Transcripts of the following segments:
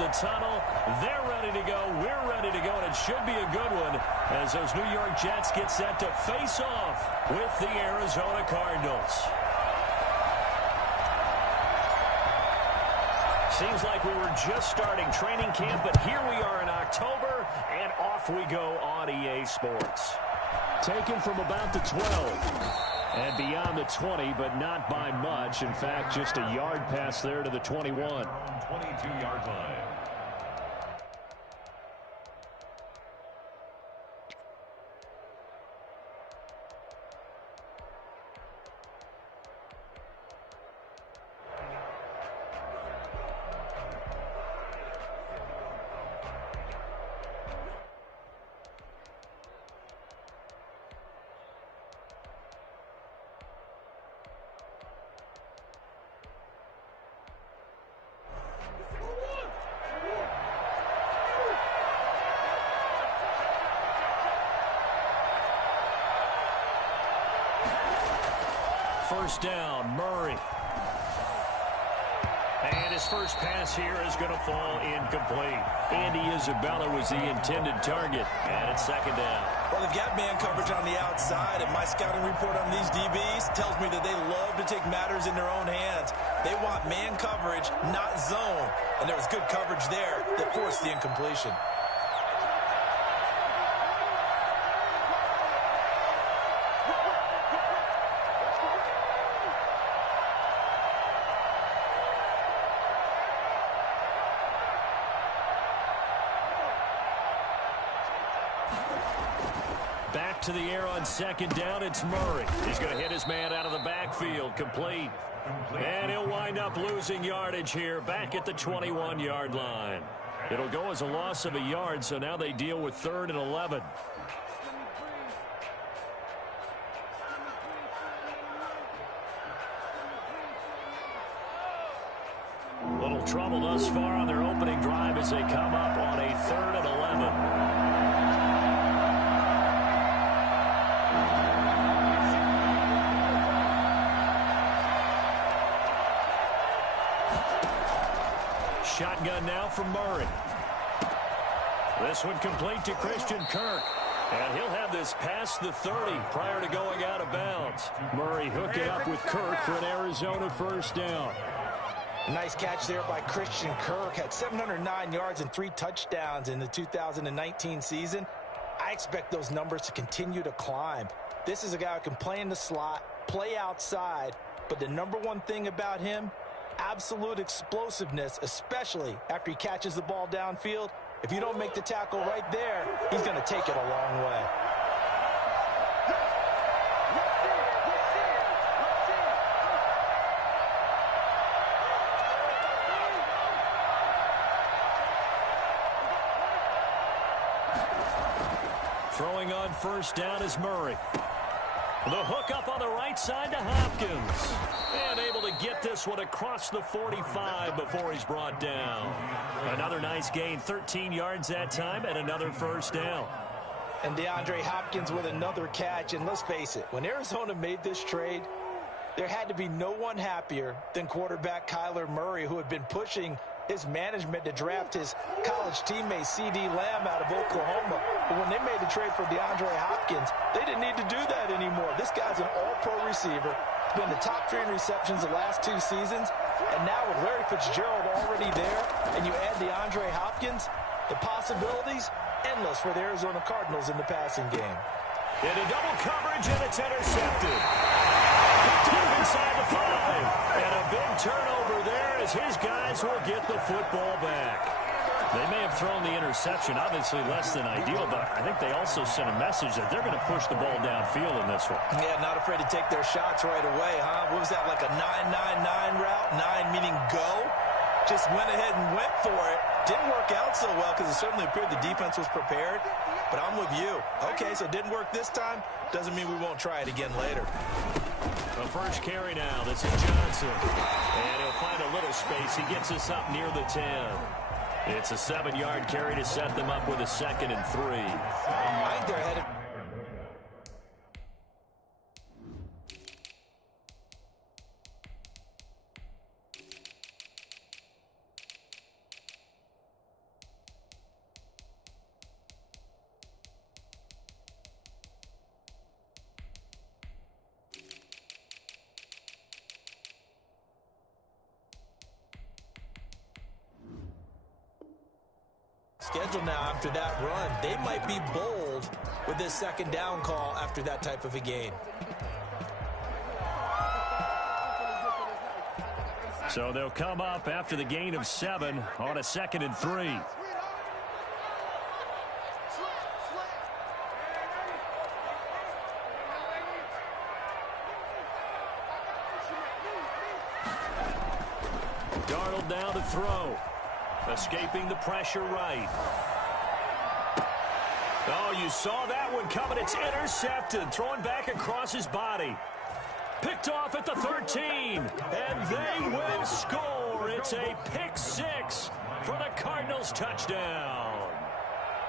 the tunnel. They're ready to go. We're ready to go, and it should be a good one as those New York Jets get set to face off with the Arizona Cardinals. Seems like we were just starting training camp, but here we are in October, and off we go on EA Sports. Taken from about the 12 and beyond the 20, but not by much. In fact, just a yard pass there to the 21. 22-yard line. First down, Murray. And his first pass here is going to fall incomplete. Andy Isabella was the intended target, and it's second down. Well, they've got man coverage on the outside, and my scouting report on these DBs tells me that they love to take matters in their own hands. They want man coverage, not zone. And there was good coverage there that forced the incompletion. Back to the air on second down, it's Murray. He's going to hit his man out of the backfield, complete. And he'll wind up losing yardage here, back at the 21-yard line. It'll go as a loss of a yard, so now they deal with 3rd and 11. Little trouble thus far on their opening drive as they come up on a 3rd and 11. Shotgun now from Murray. This one complete to Christian Kirk. And he'll have this past the 30 prior to going out of bounds. Murray hooking up with Kirk for an Arizona first down. Nice catch there by Christian Kirk. Had 709 yards and 3 touchdowns in the 2019 season. I expect those numbers to continue to climb. This is a guy who can play in the slot, play outside, but the number one thing about him, absolute explosiveness, especially after he catches the ball downfield. If you don't make the tackle right there, he's going to take it a long way. Throwing on first down is Murray. The hook up on the right side to Hopkins. And able to get this one across the 45 before he's brought down. Another nice gain, 13 yards that time, and another first down. And DeAndre Hopkins with another catch. And let's face it, when Arizona made this trade, there had to be no one happier than quarterback Kyler Murray, who had been pushing his management to draft his college teammate C.D. Lamb out of Oklahoma. But when they made the trade for DeAndre Hopkins, they didn't need to do that anymore. This guy's an all-pro receiver. He's been the top 3 in receptions the last 2 seasons. And now with Larry Fitzgerald already there, and you add DeAndre Hopkins, the possibilities endless for the Arizona Cardinals in the passing game. Into double coverage, and it's intercepted. Deep inside the 5. And a big turnover there as his guys will get the football back. They may have thrown the interception, obviously less than ideal, but I think they also sent a message that they're going to push the ball downfield in this one. Yeah, not afraid to take their shots right away, huh? What was that, like a 9-9-9 route? 9 meaning go? Just went ahead and went for it. Didn't work out so well because it certainly appeared the defense was prepared. But I'm with you. Okay, so it didn't work this time. Doesn't mean we won't try it again later. The first carry now. This is Johnson. And he'll find a little space. He gets us up near the 10. It's a 7-yard carry to set them up with a 2nd and 3. I think they're headed. schedule now after that run. They might be bold with this second down call after that type of a gain. So they'll come up after the gain of 7 on a 2nd and 3. Darnold now to throw. Escaping the pressure right. Oh, you saw that one coming. It's intercepted. Throwing back across his body. Picked off at the 13. And they will score. It's a pick 6 for the Cardinals touchdown.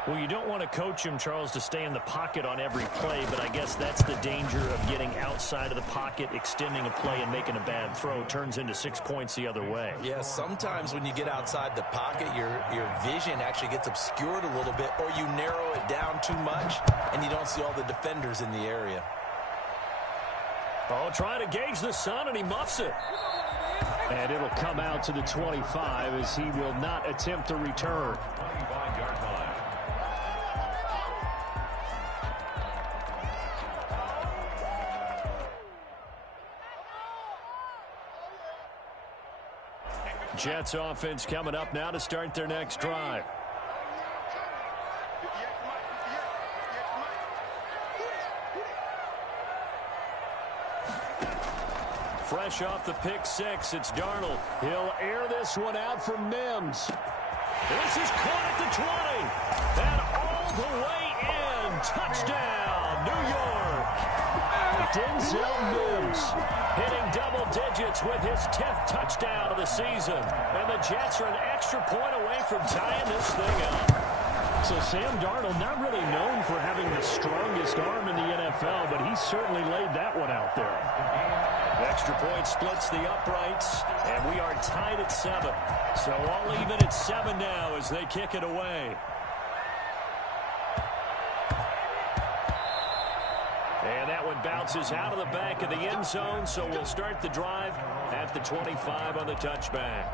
Well, you don't want to coach him, Charles, to stay in the pocket on every play, but I guess that's the danger of getting outside of the pocket, extending a play, and making a bad throw. Turns into 6 points the other way. Yeah, sometimes when you get outside the pocket, your vision actually gets obscured a little bit, or you narrow it down too much, and you don't see all the defenders in the area. Oh, trying to gauge the sun, and he muffs it. And it'll come out to the 25 as he will not attempt to return. 25-yard line. Jets offense coming up now to start their next drive. Fresh off the pick 6, it's Darnold. He'll air this one out for Mims. This is caught at the 20. And all the way in. Touchdown, New York. Denzel Mims hitting double digits with his 10th touchdown of the season. And the Jets are an extra point away from tying this thing up. So Sam Darnold, not really known for having the strongest arm in the NFL, but he certainly laid that one out there. Extra point splits the uprights, and we are tied at 7. So all even at 7 now as they kick it away. And that one bounces out of the back of the end zone, so we'll start the drive at the 25 on the touchback.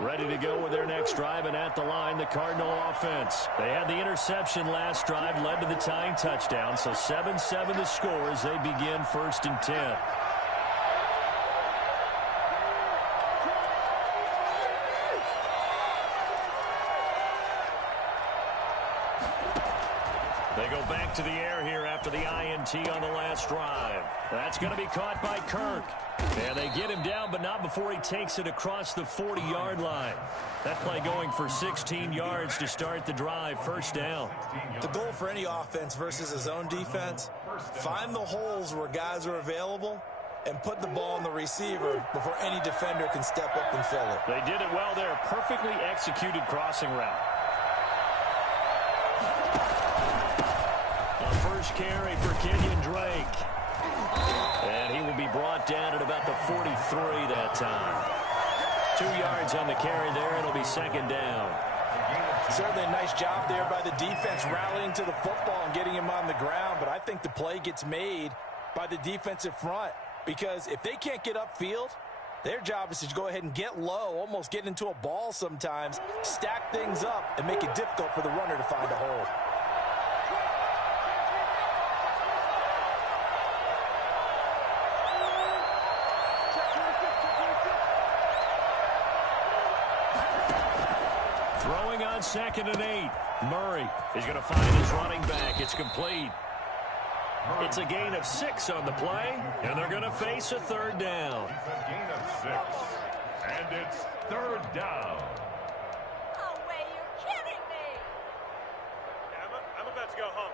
Ready to go with their next drive, and at the line, the Cardinal offense. They had the interception last drive, led to the tying touchdown, so 7-7 the score as they begin 1st and 10. They go back to the air here after the INT on the last drive. That's going to be caught by Kirk. And they get him down, but not before he takes it across the 40-yard line. That play going for 16 yards to start the drive. 1st down. The goal for any offense versus a zone defense, find the holes where guys are available and put the ball on the receiver before any defender can step up and fill it. They did it well there. Perfectly executed crossing route. A first carry for Kenyon Drake. And he will be brought down at about the 43 that time. 2 yards on the carry there. It'll be 2nd down. Certainly a nice job there by the defense rallying to the football and getting him on the ground. But I think the play gets made by the defensive front. Because if they can't get upfield, their job is to go ahead and get low, almost get into a ball sometimes, stack things up, and make it difficult for the runner to find a hole. Throwing on 2nd and 8. Murray is going to find his running back. It's complete. It's a gain of 6 on the play, and they're going to face a 3rd down. It's a gain of 6, and it's 3rd down. No way, you're kidding me! Yeah, I'm about to go home.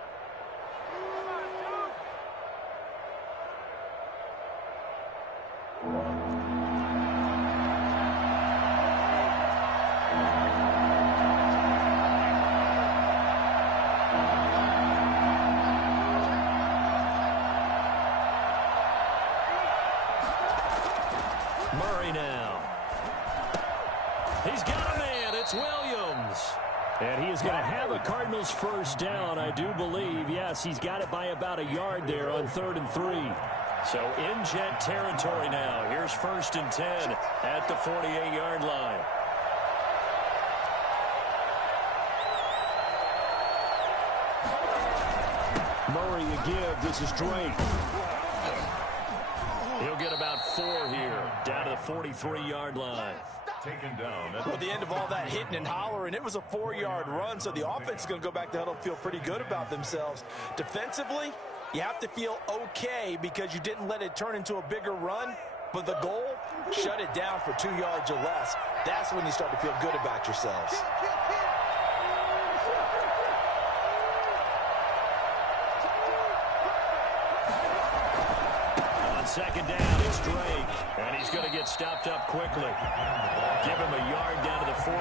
Murray now. He's got a man. It's Williams. And he is going to have a Cardinals first down, I do believe. Yes, he's got it by about a yard there on 3rd and 3. So in Jet territory now. Here's 1st and 10 at the 48-yard line. Murray a give. This is Drake. He'll get about 4 here, down to the 43-yard line. Taken down. At the end of all that hitting and hollering, it was a 4-yard run, so the offense is going to go back to huddle and feel pretty good about themselves. Defensively, you have to feel okay because you didn't let it turn into a bigger run, but the goal, shut it down for 2 yards or less. That's when you start to feel good about yourselves. Second down, it's Drake. And he's going to get stopped up quickly. Give him a yard down to the 43.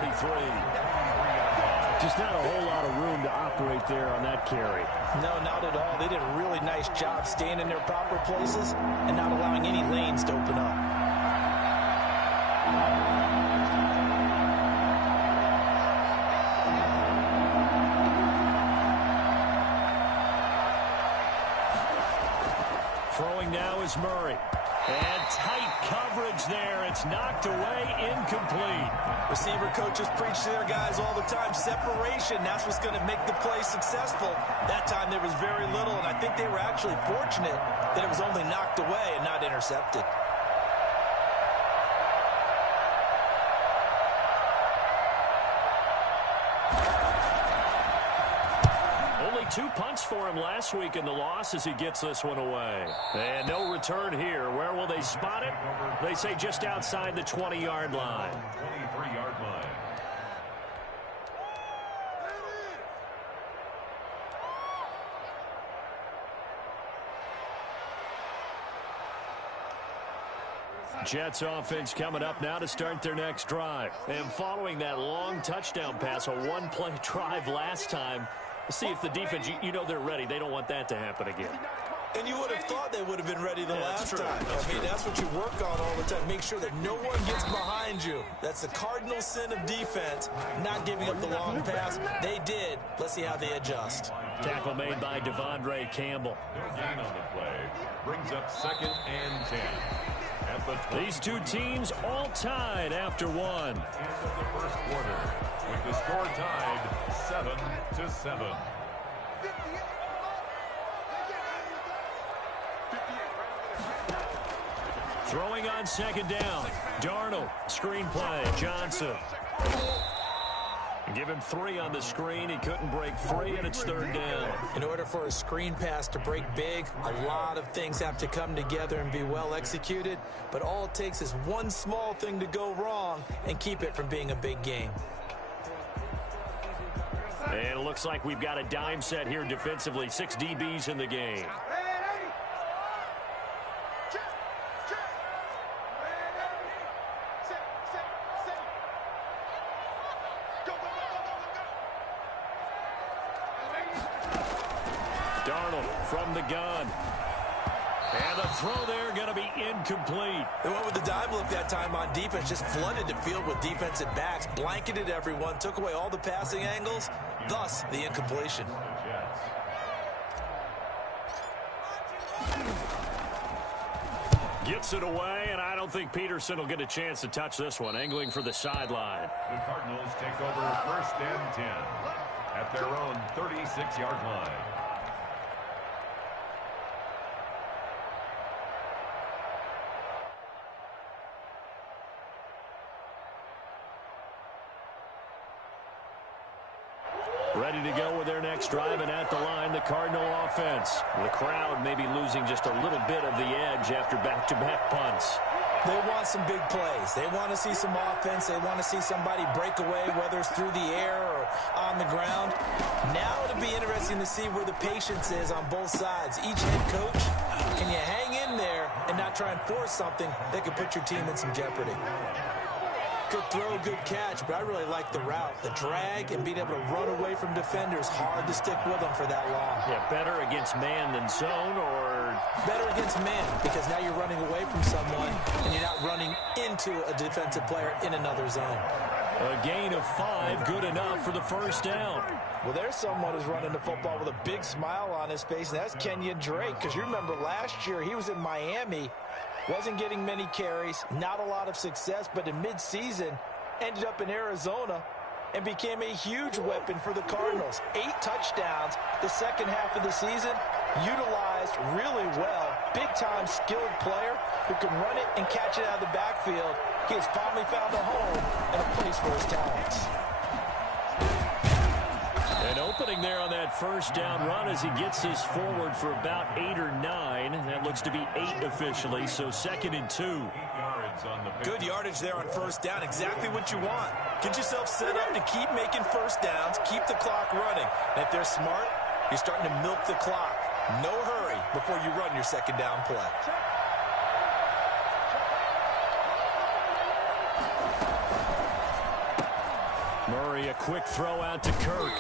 Just not a whole lot of room to operate there on that carry. No, not at all. They did a really nice job staying in their proper places and not allowing any lanes to open up. Throwing now is Murray. And tight coverage there. It's knocked away, incomplete. Receiver coaches preach to their guys all the time. Separation, that's what's going to make the play successful. That time there was very little, and I think they were actually fortunate that it was only knocked away and not intercepted. Only 2 punts for him last week in the loss as he gets this one away. And no return here. Where will they spot it? They say just outside the 20-yard line. 23-yard line. Jets offense coming up now to start their next drive. And following that long touchdown pass, a one-play drive last time, see if the defense, you know they're ready. They don't want that to happen again. And you would have thought they would have been ready the last time. I mean, that's what you work on all the time. Make sure that no one gets behind you. That's the cardinal sin of defense, not giving up the long pass. They did. Let's see how they adjust. Tackle made by Devondre Campbell. No gain on the play. Brings up 2nd and 10. These two teams all tied after one. End of the first quarter, with the score tied 7-7. Throwing on 2nd down. Darnold, screen play, Johnson. Give him 3 on the screen. He couldn't break free, and it's 3rd down. In order for a screen pass to break big, a lot of things have to come together and be well executed. But all it takes is one small thing to go wrong and keep it from being a big game. And it looks like we've got a dime set here defensively. 6 DBs in the game. Darnold from the gun. And the throw there going to be incomplete. They went with the dime look that time on defense, just flooded the field with defensive backs, blanketed everyone, took away all the passing angles, thus the incompletion. Gets it away, and I don't think Peterson will get a chance to touch this one. Angling for the sideline. The Cardinals take over 1st and 10 at their own 36-yard line. Ready to go with their next drive, and at the line, the Cardinal offense. The crowd may be losing just a little bit of the edge after back-to-back punts. They want some big plays. They want to see some offense. They want to see somebody break away, whether it's through the air or on the ground. Now it'll be interesting to see where the patience is on both sides. Each head coach, can you hang in there and not try and force something that could put your team in some jeopardy? Good throw, good catch, but I really like the route. The drag and being able to run away from defenders, hard to stick with them for that long. Yeah, better against man than zone, or Better against man, because now you're running away from someone and you're not running into a defensive player in another zone. A gain of 5, good enough for the first down. Well, there's someone who's running the football with a big smile on his face, and that's Kenyon Drake, because you remember last year he was in Miami, wasn't getting many carries, not a lot of success, but in midseason ended up in Arizona and became a huge weapon for the Cardinals. 8 touchdowns the second half of the season, utilized really well. Big-time skilled player who can run it and catch it out of the backfield. He has finally found a home and a place for his talents. An opening there on that first down run as he gets this forward for about 8 or 9. That looks to be 8 officially, so 2nd and 2. Good yardage there on first down, exactly what you want. Get yourself set up to keep making first downs, keep the clock running. And if they're smart, you're starting to milk the clock. No hurry before you run your second down play. Murray, a quick throw out to Kirk.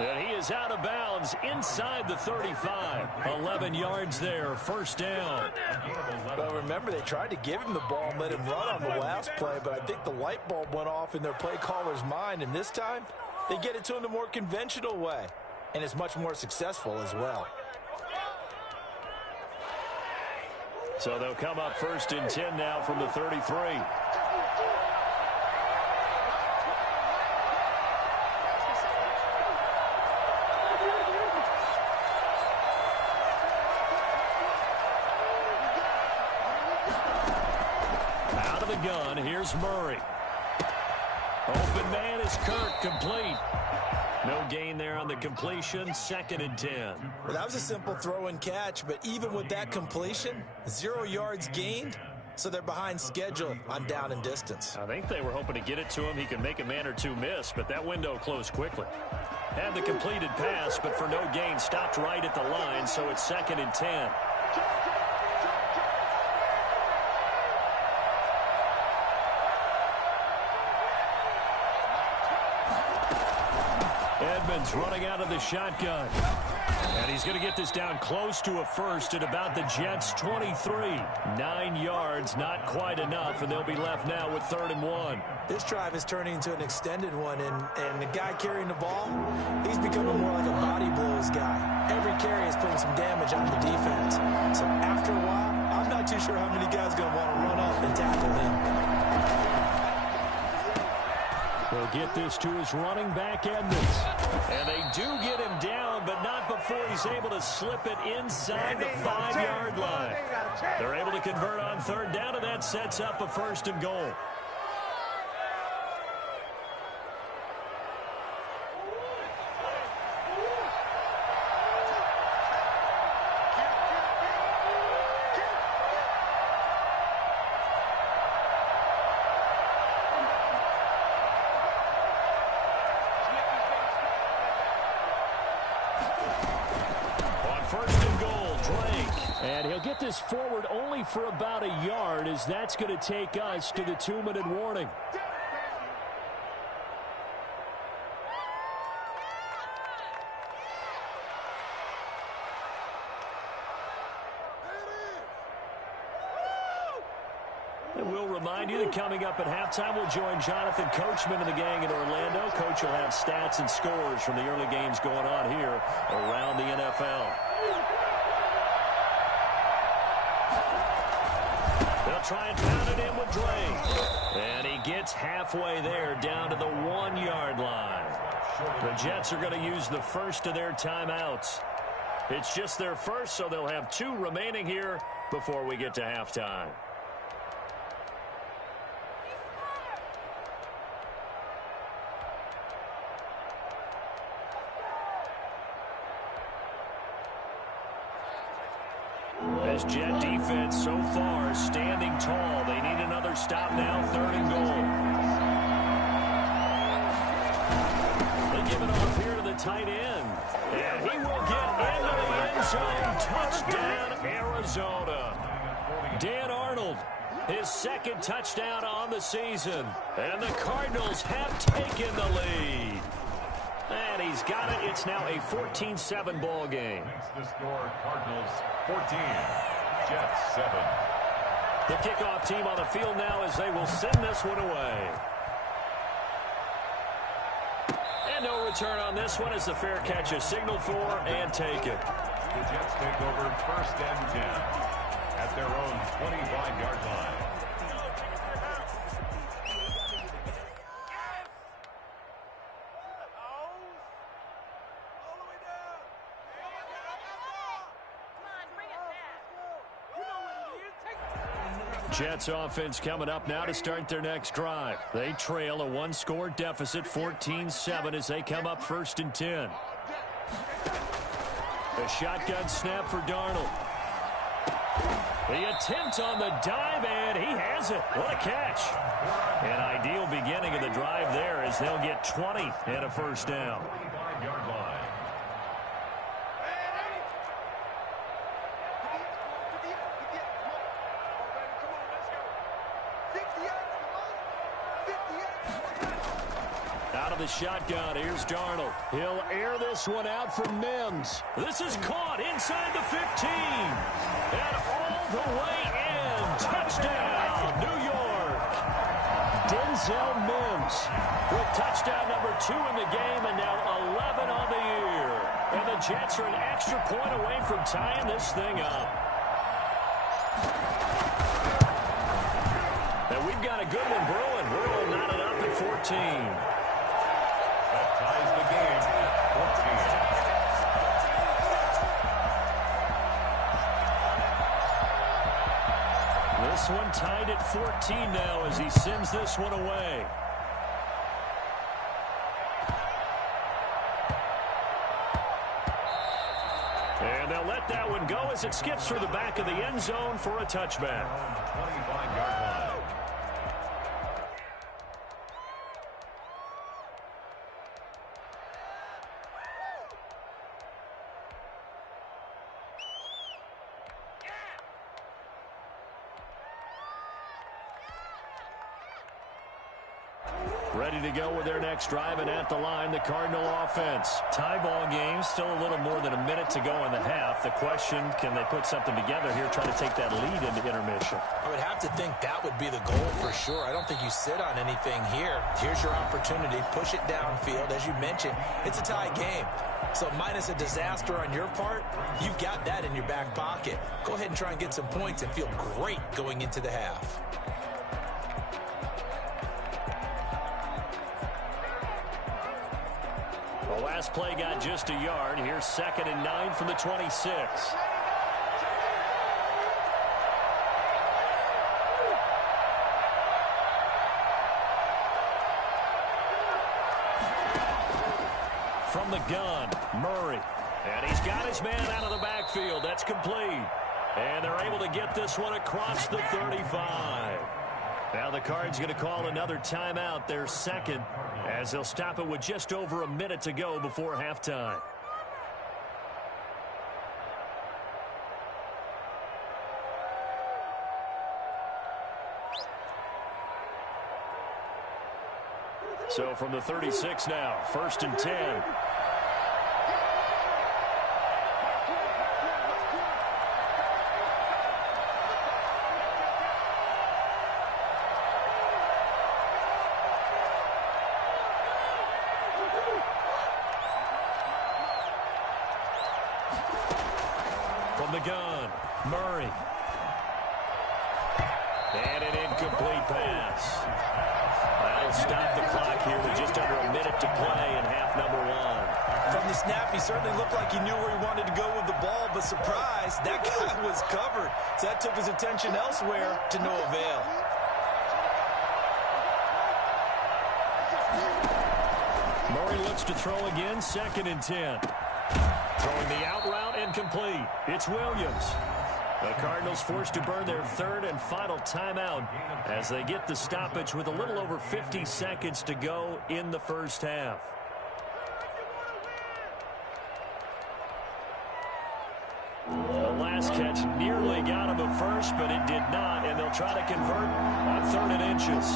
And he is out of bounds inside the 35. 11 yards there, first down. Well, remember, they tried to give him the ball and let him run on the last play, but I think the light bulb went off in their play caller's mind, and this time they get it to him the more conventional way, and it's much more successful as well. So they'll come up 1st and 10 now from the 33. Gun. Here's Murray. Open man is Kirk, complete. No gain there on the completion, 2nd and 10. Well, that was a simple throw and catch, but even with that completion, 0 yards gained, so they're behind schedule on down and distance. I think they were hoping to get it to him. He could make a man or two miss, but that window closed quickly. Had the completed pass, but for no gain, stopped right at the line, so it's 2nd and 10. Edmonds running out of the shotgun. And he's going to get this down close to a first at about the Jets' 23. 9 yards, not quite enough, and they'll be left now with 3rd and 1. This drive is turning into an extended one, and the guy carrying the ball, he's becoming more like a body blows guy. Every carry is putting some damage on the defense. So after a while, I'm not too sure how many guys are going to want to run up and tackle him. They'll get this to his running back, Edmonds. And they do get him down, but not before he's able to slip it inside the 5-yard line. They're able to convert on 3rd down, and that sets up a 1st and goal. Get this forward only for about a yard, as that's going to take us to the 2-minute warning. And we'll remind you that coming up at halftime, we'll join Jonathan Coachman and the gang in Orlando. Coach will have stats and scores from the early games going on here around the NFL. They'll try and pound it in with Drake. And he gets halfway there, down to the 1-yard line. The Jets are going to use the first of their timeouts. It's just their first, so they'll have 2 remaining here before we get to halftime. This Jet defense so far standing tall. They need another stop now, 3rd and goal. They give it off here to the tight end. And he will get into the end zone. Touchdown, Arizona. Dan Arnold, his 2nd touchdown on the season. And the Cardinals have taken the lead. And he's got it. It's now a 14-7 ball game. Makes the score Cardinals 14, Jets 7. The kickoff team on the field now as they will send this one away. And no return on this one as the fair catch is signaled for and taken. The Jets take over first and 10 at their own 25-yard line. Jets offense coming up now to start their next drive. They trail a one-score deficit, 14-7, as they come up first and 10. A shotgun snap for Darnold. The attempt on the dive, and he has it. What a catch. An ideal beginning of the drive there as they'll get 20 and a first down. 25-yard line. Out of the shotgun, here's Darnold. He'll air this one out for Mims. This is caught inside the 15. And all the way in. Touchdown, New York. Denzel Mims with touchdown number 2 in the game and now 11 on the year. And the Jets are an extra point away from tying this thing up. And we've got a good one brewing. We're all knotted up at 14. That ties the game at 14. This one tied at 14 now as he sends this one away. And they'll let that one go as it skips through the back of the end zone for a touchback. 25-yard line. Ready to go with their next drive, and at the line, the Cardinal offense. Tie ball game, still a little more than a minute to go in the half. The question, can they put something together here, try to take that lead into intermission? I would have to think that would be the goal for sure. I don't think you sit on anything here. Here's your opportunity. Push it downfield. As you mentioned, it's a tie game. So minus a disaster on your part, you've got that in your back pocket. Go ahead and try and get some points and feel great going into the half. The last play got just a yard. Here's 2nd and 9 from the 26. From the gun, Murray. And he's got his man out of the backfield. That's complete. And they're able to get this one across the 35. Now the Cards going to call another timeout, their second, as they'll stop it with just over a minute to go before halftime. So from the 36 now, 1st and 10. From the gun, Murray. And an incomplete pass. That'll stop the clock here with just under a minute to play in half number 1. From the snap, he certainly looked like he knew where he wanted to go with the ball, but surprise, that guy was covered. So that took his attention elsewhere to no avail. Murray looks to throw again, 2nd and 10. Throwing the out route incomplete. It's Williams. The Cardinals forced to burn their 3rd and final timeout as they get the stoppage with a little over 50 seconds to go in the first half. The last catch nearly got him a first, but it did not, and they'll try to convert on 3rd and inches.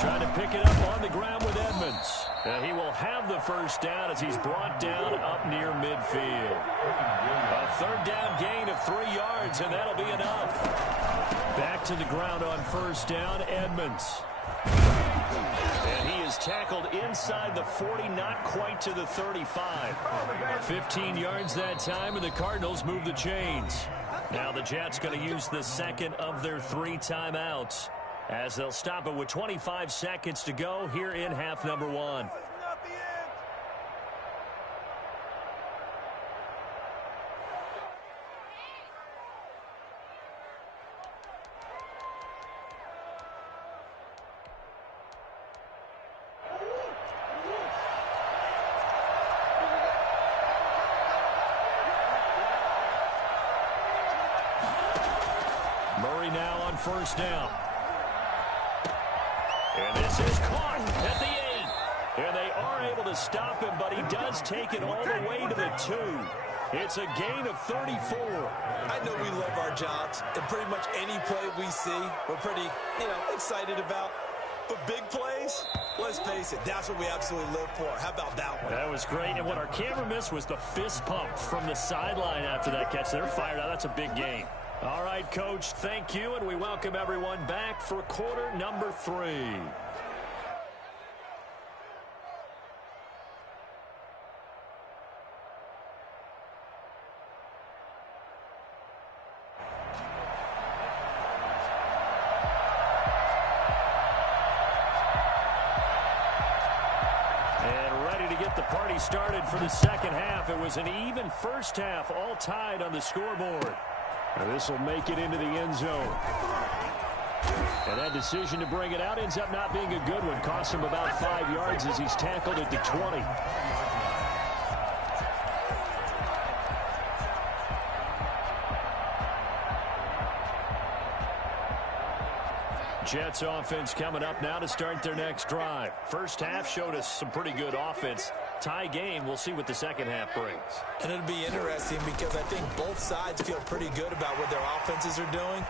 Try pick it up on the ground with Edmonds. And he will have the first down as he's brought down up near midfield. A third down gain of 3 yards, and that'll be enough. Back to the ground on first down, Edmonds. And he is tackled inside the 40, not quite to the 35. 15 yards that time, and the Cardinals move the chains. Now the Jets going to use the second of their 3 timeouts, as they'll stop it with 25 seconds to go here in half number 1. Murray now on first down. And this is caught at the 8. And they are able to stop him, but he does take it all the way to the 2. It's a gain of 34. I know we love our jobs, and pretty much any play we see, we're pretty, excited about. But big plays, let's face it, that's what we absolutely live for. How about that one? That was great. And what our camera missed was the fist pump from the sideline after that catch. They're fired out. That's a big gain. All right, Coach, thank you, and we welcome everyone back for quarter number 3. And ready to get the party started for the second half. It was an even first half, all tied on the scoreboard. And this will make it into the end zone. And that decision to bring it out ends up not being a good one. Cost him about 5 yards as he's tackled at the 20. Jets offense coming up now to start their next drive. First half showed us some pretty good offense. Tie game. We'll see what the second half brings. And it'll be interesting because I think both sides feel pretty good about what their offenses are doing.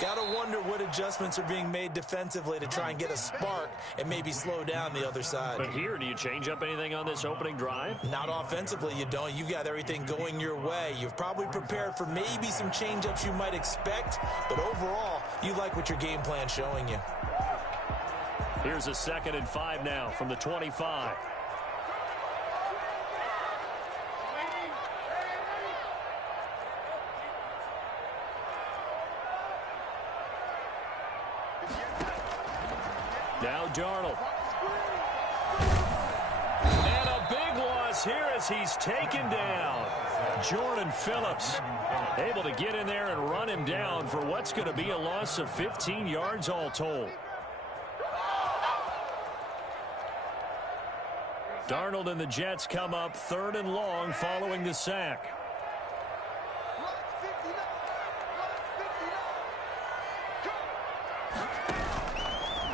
Got to wonder what adjustments are being made defensively to try and get a spark and maybe slow down the other side. But here, do you change up anything on this opening drive? Not offensively, you don't. You've got everything going your way. You've probably prepared for maybe some change-ups you might expect, but overall, you like what your game plan's showing you. Here's a 2nd and 5 now from the 25. Now Darnold. And a big loss here as he's taken down. Jordan Phillips able to get in there and run him down for what's going to be a loss of 15 yards all told. Darnold and the Jets come up 3rd and long following the sack.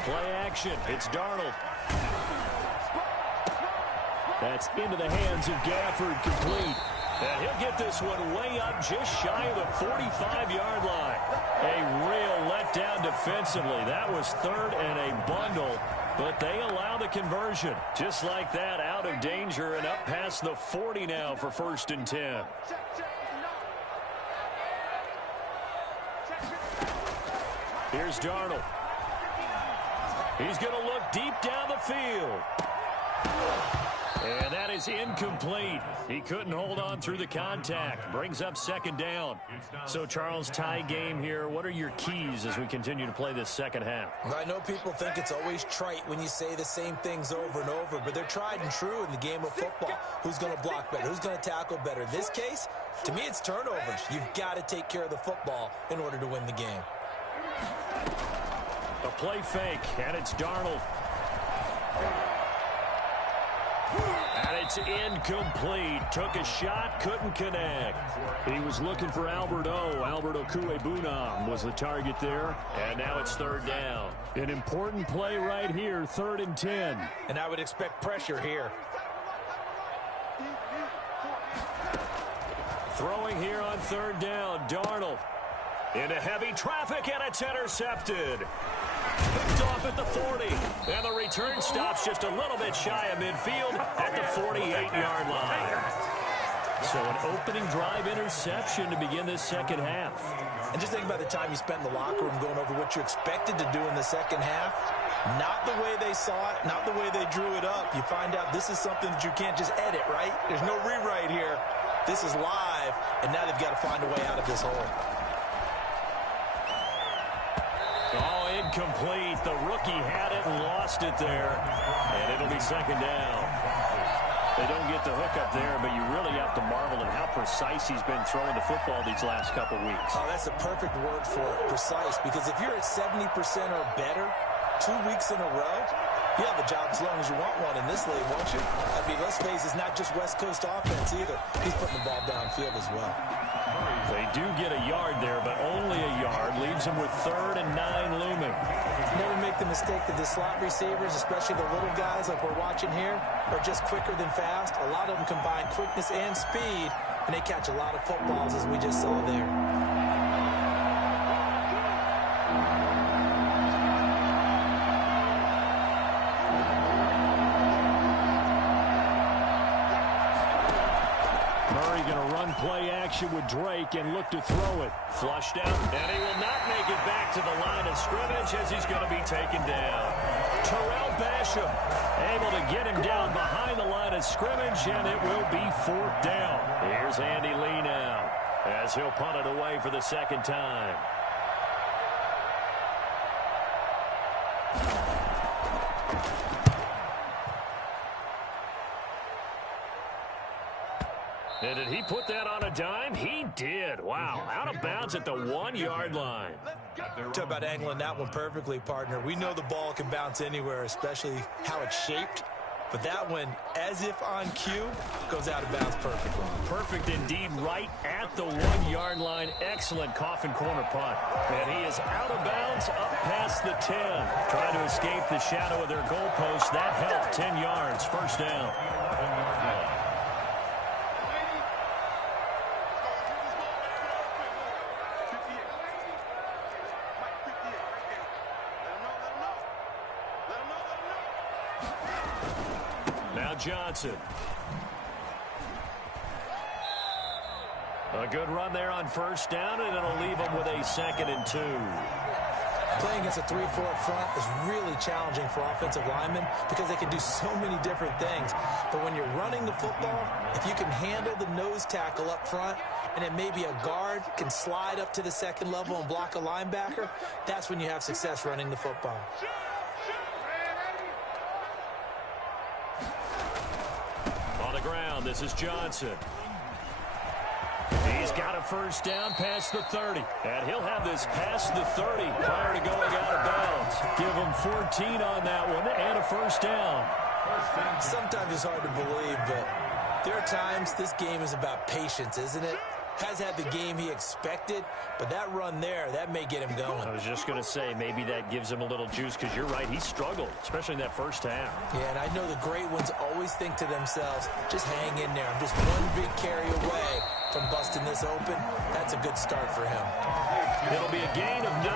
Play action. It's Darnold. That's into the hands of Gafford, complete. And he'll get this one way up just shy of the 45-yard line. A real letdown defensively. That was 3rd and a bundle, but they allow the conversion. Just like that, out of danger and up past the 40 now for 1st and 10. Here's Darnold. He's going to look deep down the field. And that is incomplete. He couldn't hold on through the contact. Brings up 2nd down. So, Charles, tie game here. What are your keys as we continue to play this second half? I know people think it's always trite when you say the same things over and over, but they're tried and true in the game of football. Who's going to block better? Who's going to tackle better? In this case, to me, it's turnovers. You've got to take care of the football in order to win the game. A play fake, and it's Darnold. And it's incomplete. Took a shot, couldn't connect. He was looking for Albert Okwuegbunam was the target there. And now it's 3rd down. An important play right here, 3rd and 10. And I would expect pressure here. Throwing here on 3rd down, Darnold. Into heavy traffic, and it's intercepted. Picked off at the 40. And the return stops just a little bit shy of midfield at the 48-yard line. So an opening drive interception to begin this second half. And just think about the time you spent in the locker room going over what you expected to do in the second half. Not the way they saw it, not the way they drew it up. You find out this is something that you can't just edit, right? There's no rewrite here. This is live, and now they've got to find a way out of this hole. Oh, incomplete. The rookie had it and lost it there. And it'll be second down. They don't get the hook up there, but you really have to marvel at how precise he's been throwing the football these last couple weeks. Oh, that's a perfect word for it, precise, because if you're at 70% or better 2 weeks in a row, you have a job as long as you want one in this league, won't you? I mean, let's face it, it's not just West Coast offense either. He's putting the ball downfield as well. They do get a yard there, but only a yard. Leaves them with 3rd and 9 looming. Never make the mistake that the slot receivers, especially the little guys like we're watching here, are just quicker than fast. A lot of them combine quickness and speed, and they catch a lot of footballs, as we just saw there. Play action with Drake and look to throw it. Flushed out, and he will not make it back to the line of scrimmage as he's going to be taken down. Terrell Basham able to get him down behind the line of scrimmage, and it will be 4th down. Here's Andy Lee now as he'll punt it away for the second time. And did he put that on a dime? He did. Wow. Out of bounds at the 1-yard line. Talk about angling that one perfectly, partner. We know the ball can bounce anywhere, especially how it's shaped. But that one, as if on cue, goes out of bounds perfectly. Perfect indeed, right at the 1-yard line. Excellent coffin corner punt. And he is out of bounds up past the 10. Trying to escape the shadow of their goalpost. That helped. 10 yards. First down. Johnson. A good run there on first down, and it'll leave him with a 2nd and 2. Playing against a 3-4 front is really challenging for offensive linemen because they can do so many different things. But when you're running the football, if you can handle the nose tackle up front, and then maybe a guard can slide up to the 2nd level and block a linebacker, that's when you have success running the football. Ground. This is Johnson. He's got a first down past the 30. And he'll have this past the 30 prior to going out of bounds. Give him 14 on that one and a first down. Sometimes it's hard to believe, but there are times this game is about patience, isn't it? Has had the game he expected, but that run there, that may get him going. I was just going to say, maybe that gives him a little juice because you're right, he struggled, especially in that first half. Yeah, and I know the great ones always think to themselves, just hang in there. I'm just one big carry away from busting this open. That's a good start for him. It'll be a gain of 9,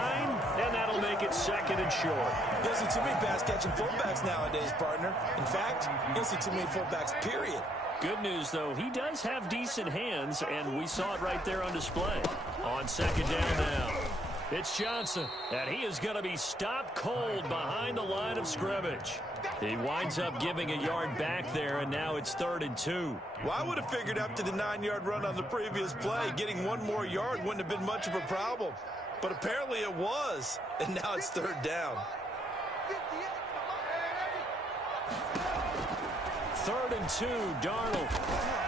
and that'll make it 2nd and short. You don't see too many pass-catching fullbacks nowadays, partner. In fact, you don't see too many fullbacks, period. Good news, though, he does have decent hands, and we saw it right there on display. On 2nd down now, it's Johnson, and he is going to be stopped cold behind the line of scrimmage. He winds up giving a yard back there, and now it's 3rd and 2. Well, I would have figured after the 9-yard run on the previous play, getting one more yard wouldn't have been much of a problem. But apparently it was, and now it's 3rd down. 3rd and 2, Darnold.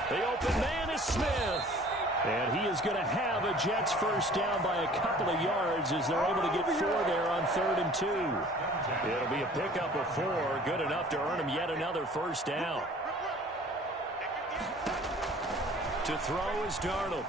The open man is Smith. And he is going to have a Jets first down by a couple of yards as they're able to get 4 there on 3rd and 2. It'll be a pickup of 4, good enough to earn him yet another first down. To throw is Darnold.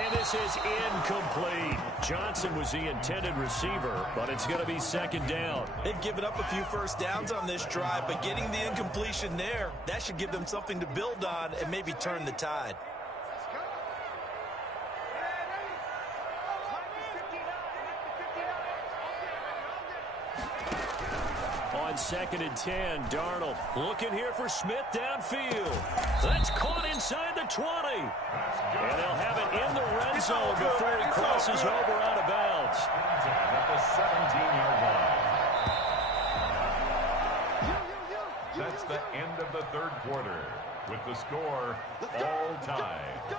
And this is incomplete. Johnson was the intended receiver, but it's going to be 2nd down. They've given up a few first downs on this drive, but getting the incompletion there, that should give them something to build on and maybe turn the tide. on 2nd and 10. Darnold looking here for Smith downfield. That's caught inside the 20. And they'll have it in the red zone before he crosses over out of bounds. At the 17-yard line. That's the end of the third quarter with the score all tied.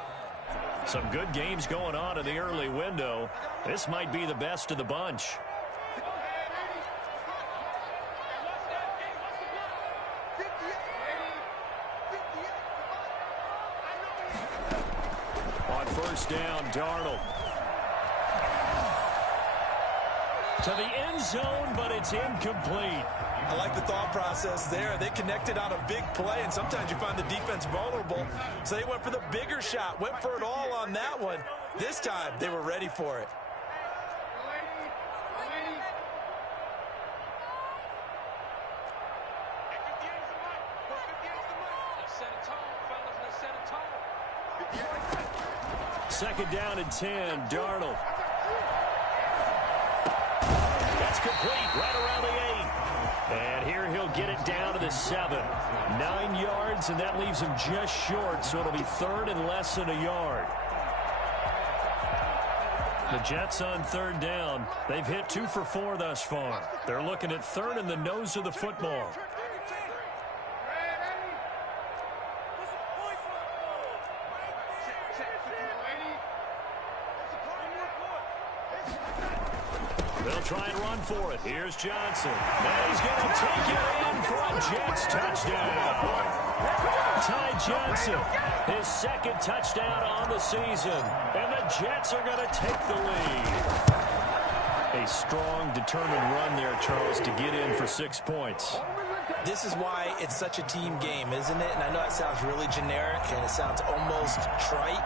Some good games going on in the early window. This might be the best of the bunch. On first down, Darnold. To the end zone, but it's incomplete. I like the thought process there. They connected on a big play, and sometimes you find the defense vulnerable. So they went for the bigger shot, went for it all on that one. This time, they were ready for it. Second down and 10, Darnold. That's complete right around the 8. And here he'll get it down to the 7. 9 yards, and that leaves him just short, so it'll be third and less than a yard. The Jets on third down. They've hit 2 for 4 thus far. They're looking at third in the nose of the football. They'll try and run for it. Here's Johnson. And he's going to take it in for a Jets touchdown. Ty Johnson, his second touchdown on the season. And the Jets are going to take the lead. A strong, determined run there, Charles, to get in for 6 points. This is why it's such a team game, isn't it? And I know it sounds really generic and it sounds almost trite,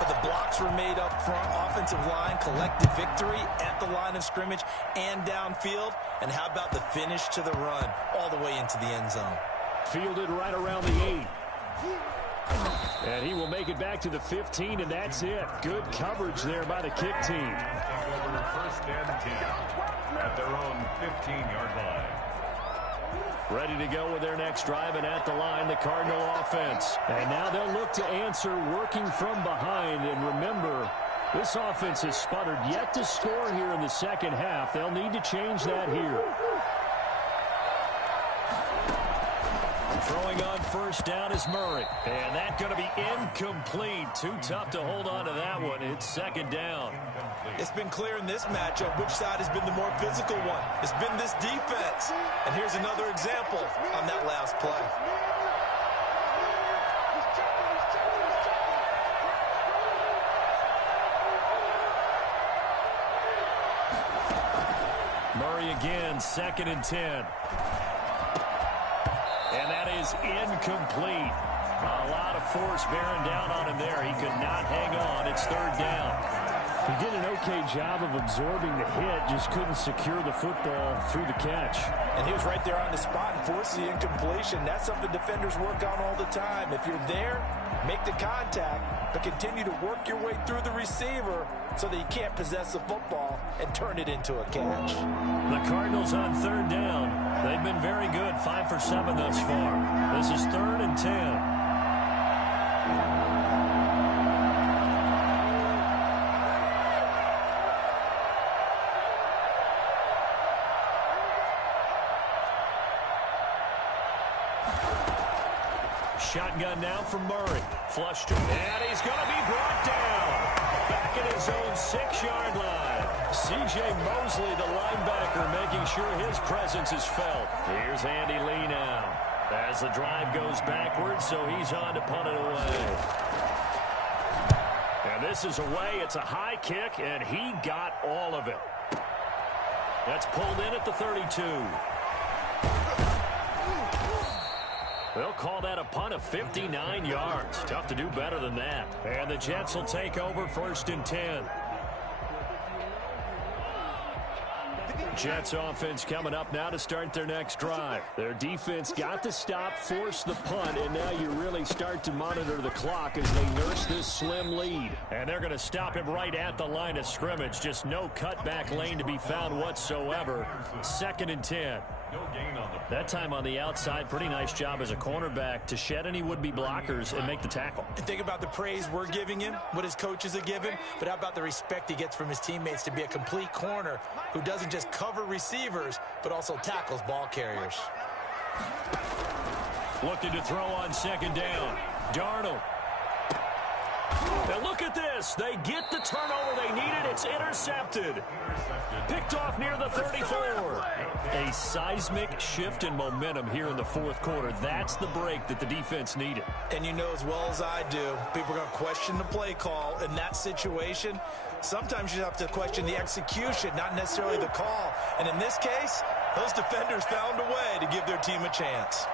but the blocks were made up front. Offensive line collected victory at the line of scrimmage and downfield. And how about the finish to the run all the way into the end zone? Fielded right around the 8. And he will make it back to the 15, and that's it. Good coverage there by the kick team. Take over first and 10 at their own 15-yard line. Ready to go with their next drive, and at the line, the Cardinal offense. And now they'll look to answer working from behind. And remember, this offense has sputtered yet to score here in the second half. They'll need to change that here. Throwing on first down is Murray. And that's going to be incomplete. Too tough to hold on to that one. It's second down. It's been clear in this matchup which side has been the more physical one. It's been this defense. And here's another example on that last play. Murray again, 2nd and 10. And that is incomplete. A lot of force bearing down on him there. He could not hang on. It's third down. He did an okay job of absorbing the hit, just couldn't secure the football through the catch. And he was right there on the spot and forced the incompletion. That's something defenders work on all the time. If you're there, make the contact, but continue to work your way through the receiver so that you can't possess the football and turn it into a catch. The Cardinals on third down. They've been very good, 5 for 7 thus far. This is 3rd and 10. Shotgun now from Murray. Flushed him. And he's going to be brought down. Back at his own 6-yard line. C.J. Mosley, the linebacker, making sure his presence is felt. Here's Andy Lee now. As the drive goes backwards, so he's on to punt it away. And this is away. It's a high kick, and he got all of it. That's pulled in at the 32. They'll call that a punt of 59 yards. Tough to do better than that. And the Jets will take over 1st and 10. Jets offense coming up now to start their next drive. Their defense got to stop, force the punt, and now you really start to monitor the clock as they nurse this slim lead. And they're going to stop him right at the line of scrimmage. Just no cutback lane to be found whatsoever. 2nd and 10. No gain on the That time on the outside, pretty nice job as a cornerback to shed any would-be blockers and make the tackle. And think about the praise we're giving him, what his coaches are giving, but how about the respect he gets from his teammates to be a complete corner who doesn't just cover receivers, but also tackles ball carriers. Looking to throw on second down. Darnold. Now look at this. They get the turnover they needed. It's intercepted. Picked off near the 34. A seismic shift in momentum here in the fourth quarter. That's the break that the defense needed. And you know as well as I do, people are going to question the play call in that situation. Sometimes you have to question the execution, not necessarily the call. And in this case, those defenders found a way to give their team a chance.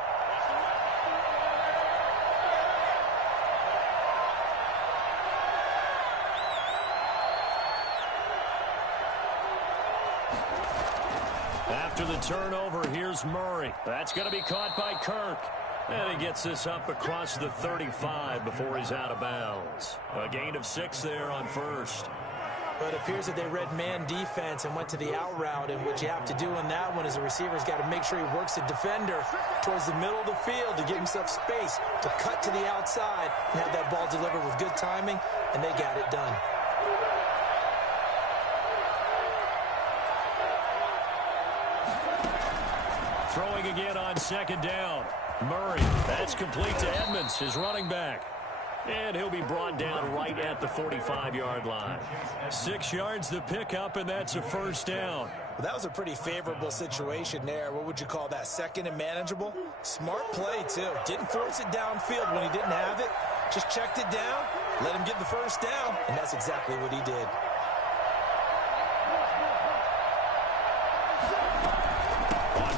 After the turnover, here's Murray. That's going to be caught by Kirk. And he gets this up across the 35 before he's out of bounds. A gain of 6 there on first. But it appears that they read man defense and went to the out route. And what you have to do in that one is the receiver's got to make sure he works the defender towards the middle of the field to give himself space to cut to the outside and have that ball delivered with good timing, and they got it done. Throwing again on second down. Murray, that's complete to Edmonds, his running back. And he'll be brought down right at the 45-yard line. 6 yards the pickup, and that's a first down. Well, that was a pretty favorable situation there. What would you call that, second and manageable? Smart play, too. Didn't force it downfield when he didn't have it. Just checked it down, let him get the first down, and that's exactly what he did.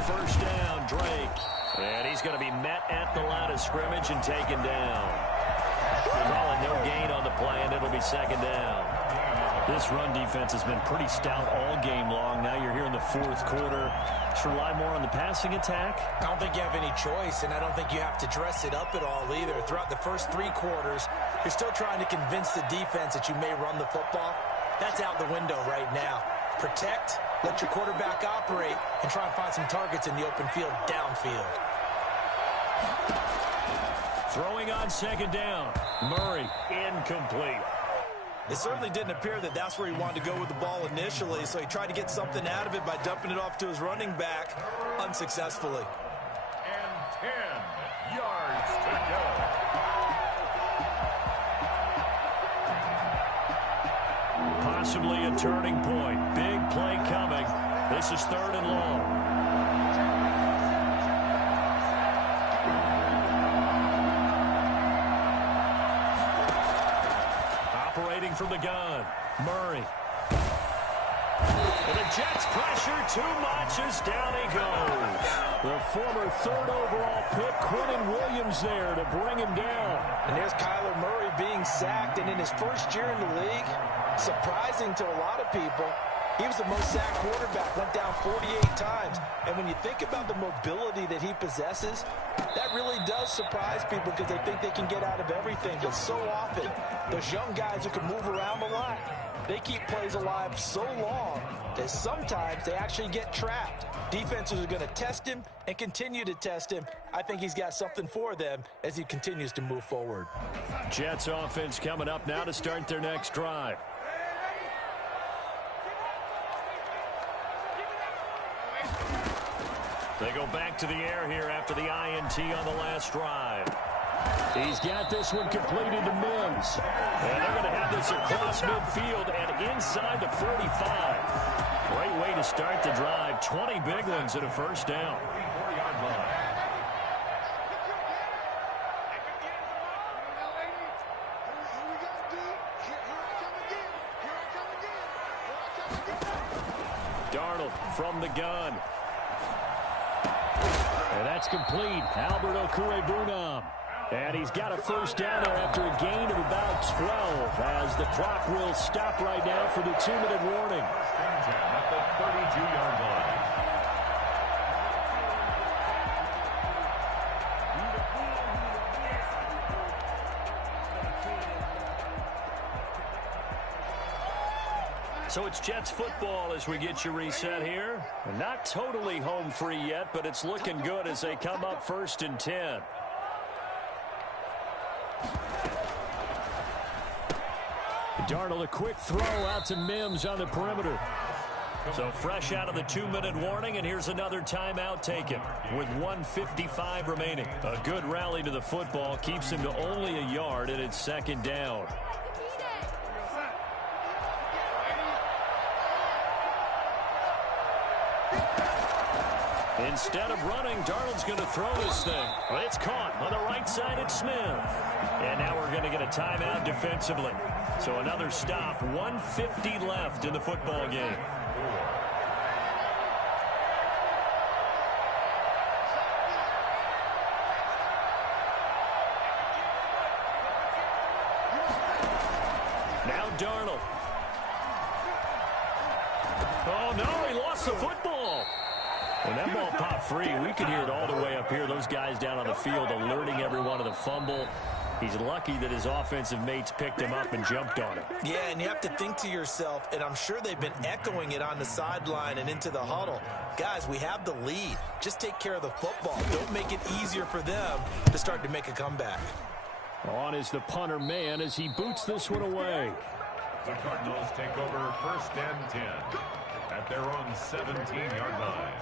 First down, Drake. And he's going to be met at the line of scrimmage and taken down. Calling no gain on the play, and it'll be second down. This run defense has been pretty stout all game long. Now you're here in the fourth quarter. Should rely more on the passing attack? I don't think you have any choice, and I don't think you have to dress it up at all either. Throughout the first 3 quarters, you're still trying to convince the defense that you may run the football. That's out the window right now. Protect, let your quarterback operate, and try and find some targets in the open field downfield. Throwing on second down. Murray, incomplete. It certainly didn't appear that that's where he wanted to go with the ball initially, so he tried to get something out of it by dumping it off to his running back unsuccessfully. And 10 yards to go. Possibly a turning point. Big play coming. This is 3rd and long. Operating from the gun, Murray. And the Jets pressure too much as down he goes. The former 3rd overall pick, Quinton Williams there to bring him down. And there's Kyler Murray being sacked, and in his first year in the league, surprising to a lot of people, he was the most sacked quarterback, went down 48 times. And when you think about the mobility that he possesses, that really does surprise people because they think they can get out of everything. But so often, those young guys who can move around a lot, they keep plays alive so long that sometimes they actually get trapped. Defenses are going to test him and continue to test him. I think he's got something for them as he continues to move forward. Jets offense coming up now to start their next drive. They go back to the air here after the INT on the last drive. He's got this one completed to Mims. And they're going to have this across midfield and inside the 45. Great way to start the drive. 20 big ones and a first down. Darnold from the gun. And that's complete. Albert Okwuegbunam. And he's got a first down there after a gain of about 12 as the clock will stop right now for the 2-minute warning. At the 32-yard line. So it's Jets football as we get you reset here. Not totally home free yet, but it's looking good as they come up 1st and 10. Darnold, a quick throw out to Mims on the perimeter. So fresh out of the 2-minute warning, and here's another timeout taken with 1:55 remaining. A good rally to the football keeps him to only a yard, and it's 2nd down. Instead of running, Darnold's going to throw this thing. It's caught on the right side at Smith. And now we're going to get a timeout defensively. So another stop, 1:50 left in the football game. Now Darnold. Oh, no, he lost the football. When that ball popped free, we could hear it all the way up here. Those guys down on the field alerting everyone of the fumble. He's lucky that his offensive mates picked him up and jumped on him. Yeah, and you have to think to yourself, and I'm sure they've been echoing it on the sideline and into the huddle. Guys, we have the lead. Just take care of the football. Don't make it easier for them to start to make a comeback. On is the punter man as he boots this one away. The Cardinals take over 1st and 10 at their own 17-yard line.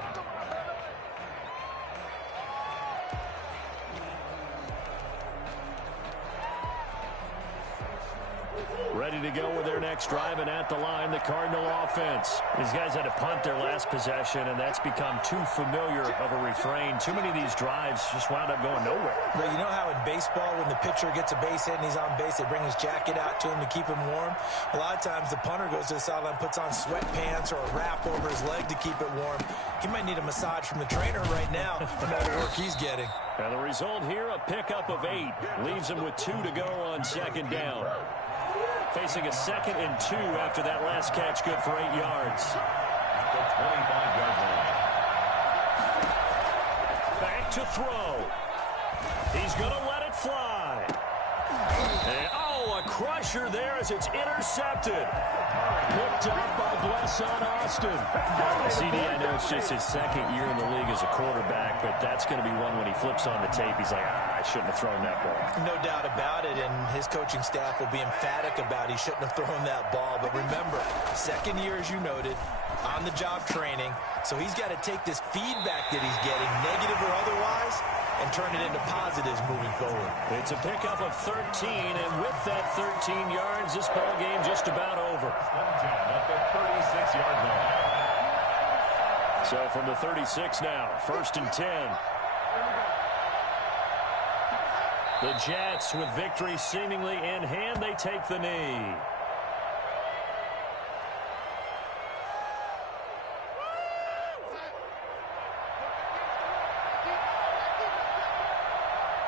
Ready to go with their next drive, and at the line, the Cardinal offense. These guys had to punt their last possession, and that's become too familiar of a refrain. Too many of these drives just wound up going nowhere. But you know how in baseball, when the pitcher gets a base hit and he's on base, they bring his jacket out to him to keep him warm? A lot of times the punter goes to the sideline, puts on sweatpants or a wrap over his leg to keep it warm. He might need a massage from the trainer right now from all the work he's getting. And the result here, a pickup of 8. Leaves him with 2 to go on 2nd down. Facing a 2nd and 2 after that last catch, good for 8 yards. The 25-yard line. Back to throw. He's going to let it fly. And, a crusher there as it's intercepted. Picked up by Blesson Austin. CD, I know it's just his 2nd year in the league as a quarterback, but that's going to be one when he flips on the tape. He's like, I shouldn't have thrown that ball. No doubt about it, and his coaching staff will be emphatic about he shouldn't have thrown that ball. But remember, 2nd year, as you noted, on-the-job training, so he's got to take this feedback that he's getting, negative or otherwise, and turn it into positives moving forward. It's a pickup of 13, and with that 13 yards, this ball game just about over. At the 36-yard line. So from the 36 now, 1st and 10. The Jets, with victory seemingly in hand, they take the knee.